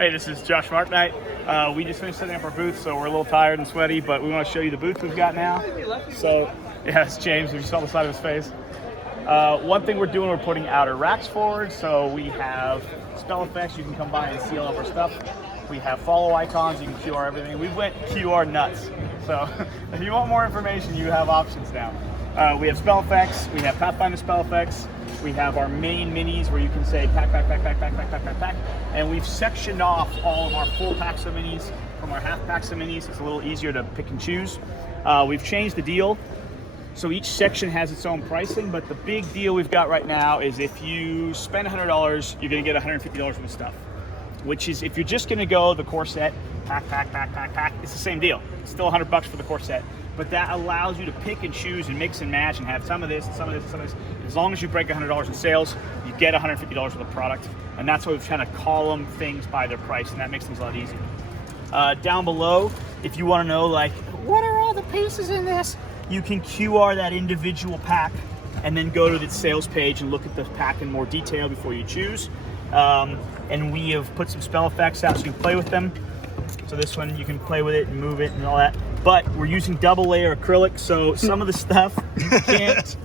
Hey, this is Josh from Arcknight. We just finished setting up our booth, so we're a little tired and sweaty, but we want to show you the booth we've got now. So, yeah, it's James. You saw the side of his face. One thing we're doing, we're putting outer racks forward. So we have spell effects. You can come by and see all of our stuff. We have follow icons. You can QR everything. We went QR nuts. So if you want more information, you have options now. We have spell effects. We have Pathfinder spell effects. We have our main minis where you can say pack, pack, pack, pack, pack, pack, pack, pack, pack. And we've sectioned off all of our full packs of minis from our half packs of minis. It's a little easier to pick and choose. We've changed the deal. So each section has its own pricing, but the big deal we've got right now is if you spend $100, you're gonna get $150 worth of stuff. Which is, if you're just gonna go the core set, pack, pack, pack, pack, pack, it's the same deal. It's still $100 for the core set. But that allows you to pick and choose and mix and match and have some of this and some of this and some of this. As long as you break $100 in sales, you get $150 worth of product. And that's why we've kind of column things by their price, and that makes things a lot easier. Down below, if you want to know, like, what are all the pieces in this? You can QR that individual pack and then go to the sales page and look at the pack in more detail before you choose. And we have put some spell effects out so you can play with them. So this one, you can play with it and move it and all that. But we're using double layer acrylic, so some of the stuff you can't,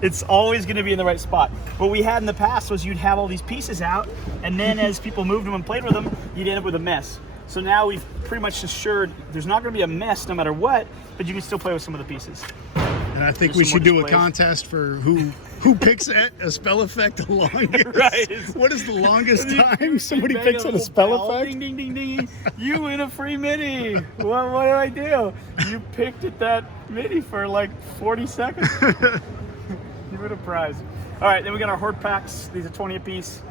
it's always gonna be in the right spot. What we had in the past was you'd have all these pieces out, and then as people moved them and played with them, you'd end up with a mess. So now we've pretty much assured there's not gonna be a mess no matter what, but you can still play with some of the pieces. And I think we should do a contest for who picks a spell effect the longest. Right. What is the longest time somebody picks at a spell effect? Ding, ding, ding, ding. You win a free mini. What do I do? You picked at that mini for like 40 seconds. You win a prize. All right, then we got our horde packs. These are 20 a piece.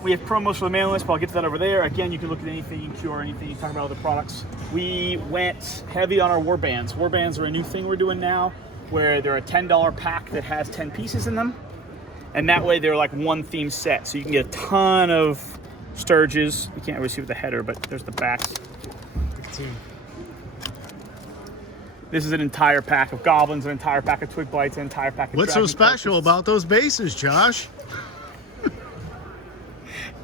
We have promos for the mailing list, but I'll get to that over there. Again, you can look at anything, you can cure anything, you can talk about other products. We went heavy on our warbands. Warbands are a new thing we're doing now, where they're a $10 pack that has 10 pieces in them. And that way they're like one theme set. So you can get a ton of Sturges. You can't really see with the header, but there's the backs. This is an entire pack of goblins, an entire pack of twig blights, an entire pack of What's so special about those bases, Josh?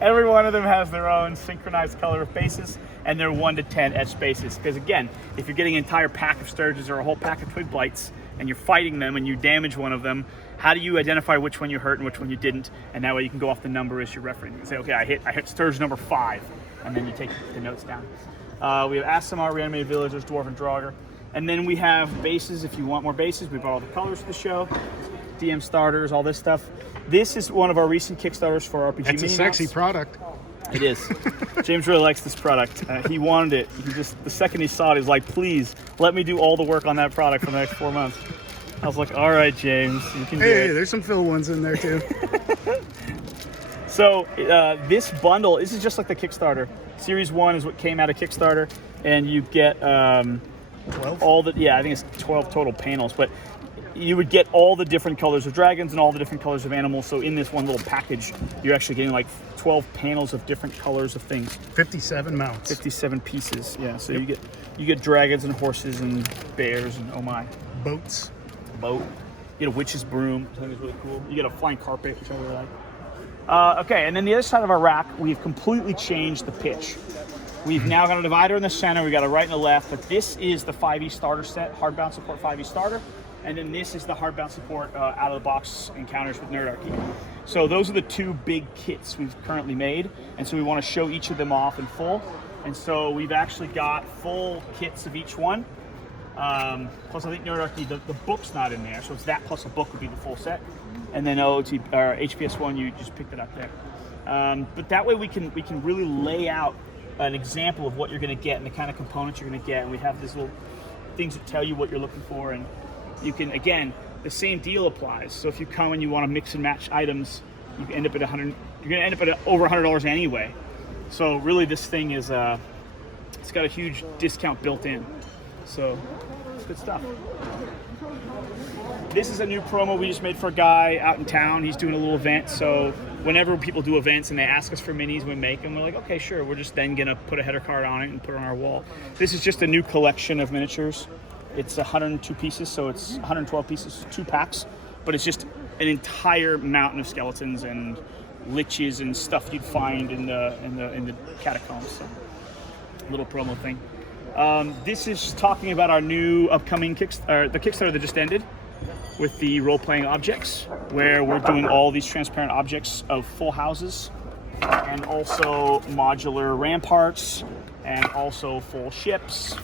Every one of them has their own synchronized color of bases, and they're 1 to 10 etched bases. Because again, if you're getting an entire pack of Sturges or a whole pack of twig blights, and you're fighting them and you damage one of them, how do you identify which one you hurt and which one you didn't? And that way you can go off the number as you're referencing. You can say, okay, I hit Sturge number 5, and then you take the notes down. We have Aasimar, Reanimated Villagers, Dwarf, and Draugr. And then we have bases. If you want more bases, we brought all the colors for the show. DM starters, all this stuff. This is one of our recent Kickstarters for RPG It's a sexy product. It is. James really likes this product. He wanted it. The second he saw it, he's like, please, let me do all the work on that product for the next 4 months. I was like, all right, James, you can do it. Hey, there's some fill ones in there too. So this bundle, this is just like the Kickstarter. Series 1 is what came out of Kickstarter, and you get 12? all the, I think it's 12 total panels, but you would get all the different colors of dragons and all the different colors of animals. So in this one little package, you're actually getting like 12 panels of different colors of things. 57 mounts. 57 pieces, yeah. So you get dragons and horses and bears and oh my. Boats. Boat. You get a witch's broom, which I think is really cool. You get a flying carpet, which I really like. Okay, and then the other side of our rack, we've completely changed the pitch. We've now got a divider in the center, we got a right and a left, but this is the 5e starter set, hardbound support 5e starter. And then this is the hardbound support out of the box encounters with Nerdarchy. So those are the two big kits we've currently made. And so we want to show each of them off in full. And so we've actually got full kits of each one. Plus I think Nerdarchy, the book's not in there. So it's that plus a book would be the full set. And then HPS 1, you just picked it up there. But that way we can really lay out an example of what you're going to get and the kind of components you're going to get. And we have these little things that tell you what you're looking for. And you can, again, the same deal applies. So if you come and you want to mix and match items, you can end up at $100. You're going to end up at over $100 anyway. So really, this thing is it's got a huge discount built in. So it's good stuff. This is a new promo we just made for a guy out in town. He's doing a little event. So whenever people do events and they ask us for minis, we make them. We're like, okay, sure. We're just then gonna put a header card on it and put it on our wall. This is just a new collection of miniatures. It's 102 pieces, so it's 112 pieces, 2 packs, but it's just an entire mountain of skeletons and liches and stuff you'd find in the catacombs. So, little promo thing. This is talking about our new upcoming the Kickstarter that just ended with the role-playing objects, where we're doing all these transparent objects of full houses and also modular ramparts and also full ships,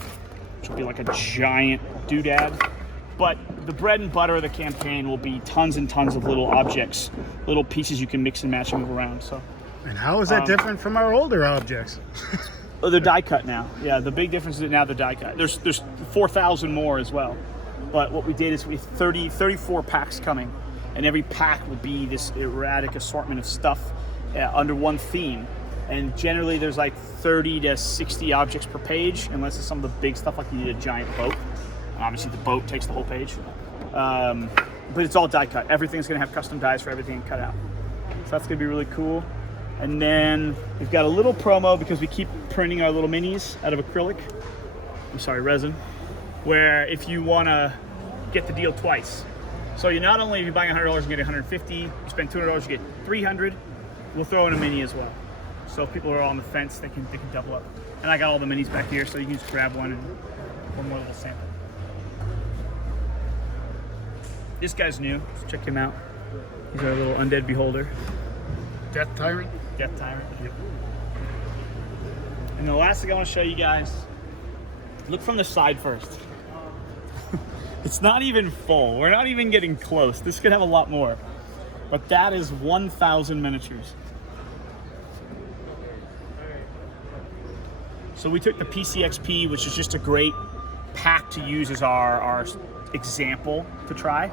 which will be like a giant doodad. But the bread and butter of the campaign will be tons and tons of little objects, little pieces you can mix and match and move around. So. And how is that different from our older objects? Oh, they're die cut now. Yeah, the big difference is that now they're die cut. There's 4,000 more as well. But what we did is we have 34 packs coming, and every pack will be this erratic assortment of stuff under one theme. And generally there's like 30 to 60 objects per page, unless it's some of the big stuff like you need a giant boat. And obviously the boat takes the whole page. But it's all die cut. Everything's gonna have custom dies for everything cut out. So that's gonna be really cool. And then we've got a little promo because we keep printing our little minis out of acrylic. Resin. Where if you want to get the deal twice. So you not only, if you're buying $100, you get $150. You spend $200, you get $300. We'll throw in a mini as well. So if people are on the fence, they can double up. And I got all the minis back here, so you can just grab one and one more little sample. This guy's new, so check him out. He's our little undead beholder. Death Tyrant? Death Tyrant. Yep. And the last thing I want to show you guys, look from the side first. It's not even full. We're not even getting close. This could have a lot more. But that is 1,000 miniatures. So we took the PCXP, which is just a great pack to use as our example to try.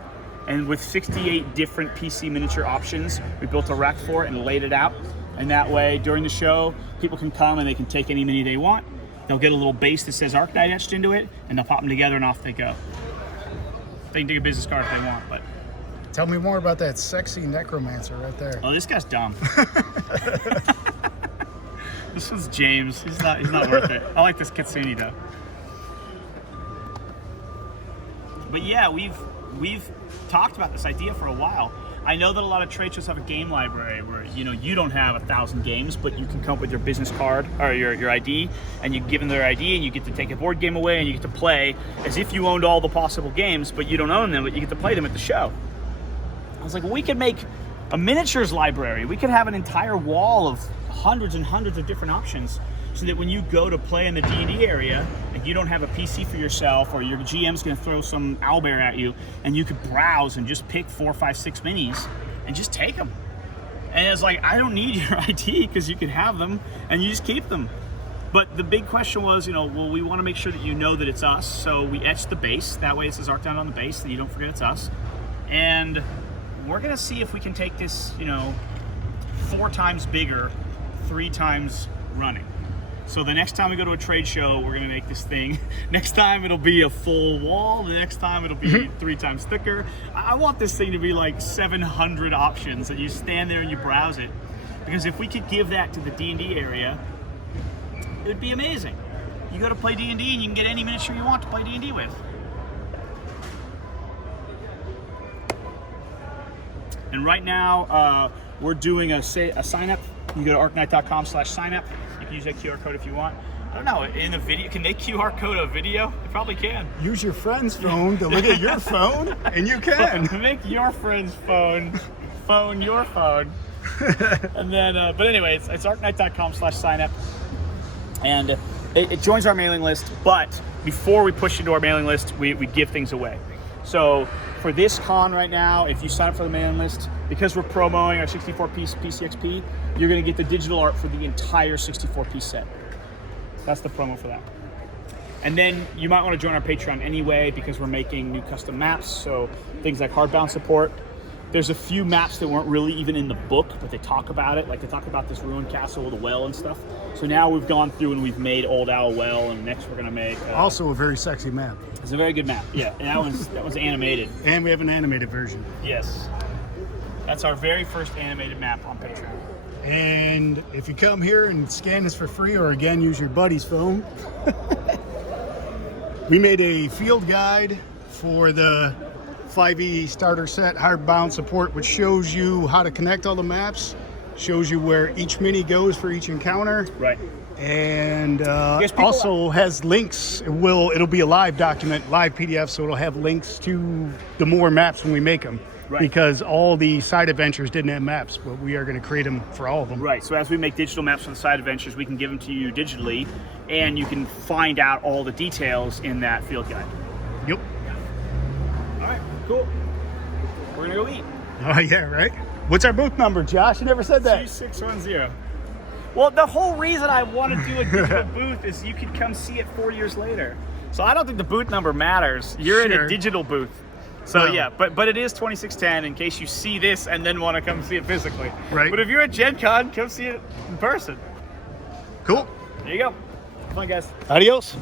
And with 68 different PC miniature options, we built a rack for it and laid it out. And that way, during the show, people can come and they can take any mini they want. They'll get a little base that says Arcknight etched into it, and they'll pop them together and off they go. They can take a business card if they want, but... Tell me more about that sexy necromancer right there. Oh, this guy's dumb. This one's James. He's not worth it. I like this Kitsune though. But yeah, we've talked about this idea for a while. I know that a lot of trade shows have a game library where you don't have 1,000 games, but you can come up with your business card or your ID, and you give them their ID, and you get to take a board game away, and you get to play as if you owned all the possible games, but you don't own them, but you get to play them at the show. I was like, well, we could make a miniatures library. We could have an entire wall of hundreds and hundreds of different options, so that when you go to play in the D&D area and you don't have a PC for yourself, or your GM's gonna throw some owlbear at you, and you could browse and just pick 4, 5, 6 minis and just take them. And it's like, I don't need your ID because you can have them and you just keep them. But the big question was, well, we want to make sure that you know that it's us, so we etched the base. That way it says Arcknight on the base, so you don't forget it's us. And we're gonna see if we can take this, 4 times bigger, 3 times running. So the next time we go to a trade show, we're gonna make this thing. Next time it'll be a full wall. The next time it'll be 3 times thicker. I want this thing to be like 700 options that you stand there and you browse it. Because if we could give that to the D&D area, it would be amazing. You go to play D&D and you can get any miniature you want to play D&D with. And right now, we're doing a sign up. You go to arcknight.com/sign up. You can use that QR code if you want. I don't know, in the video, can they QR code a video? They probably can. Use your friend's phone to look at your phone, and you can. Make your friend's phone your phone. And then, but anyway, it's arcknight.com/sign up. And it joins our mailing list, but before we push into our mailing list, we give things away. So for this con right now, if you sign up for the mailing list, because we're promoting our 64-piece PCXP, you're going to get the digital art for the entire 64-piece set. That's the promo for that. And then you might want to join our Patreon anyway, because we're making new custom maps, so things like hardbound support. There's a few maps that weren't really even in the book, but they talk about it. Like they talk about this ruined castle with a well and stuff. So now we've gone through and we've made Old Owl Well, and next we're going to make... also a very sexy map. It's a very good map, yeah. And that was animated. And we have an animated version. Yes. That's our very first animated map on Patreon. And if you come here and scan this for free, or again, use your buddy's phone, we made a field guide for the 5e starter set hardbound support, which shows you how to connect all the maps shows you where each mini goes for each encounter. Right. And also has links. It'll be a live document, live PDF, so it'll have links to the more maps when we make them. Right. Because all the side adventures didn't have maps, but we are going to create them for all of them. Right. So as we make digital maps for the side adventures, we can give them to you digitally, and you can find out all the details in that field guide. Yep. All right. Cool. We're gonna go eat. Oh yeah, right. What's our booth number, Josh? You never said that. 2610. Well, the whole reason I want to do a digital booth is you can come see it 4 years later. So I don't think the booth number matters. You're in a digital booth. So yeah, but it is 2610 in case you see this and then want to come see it physically. Right. But if you're at Gencon, come see it in person. Cool. There you go. Have fun, guys. Adios.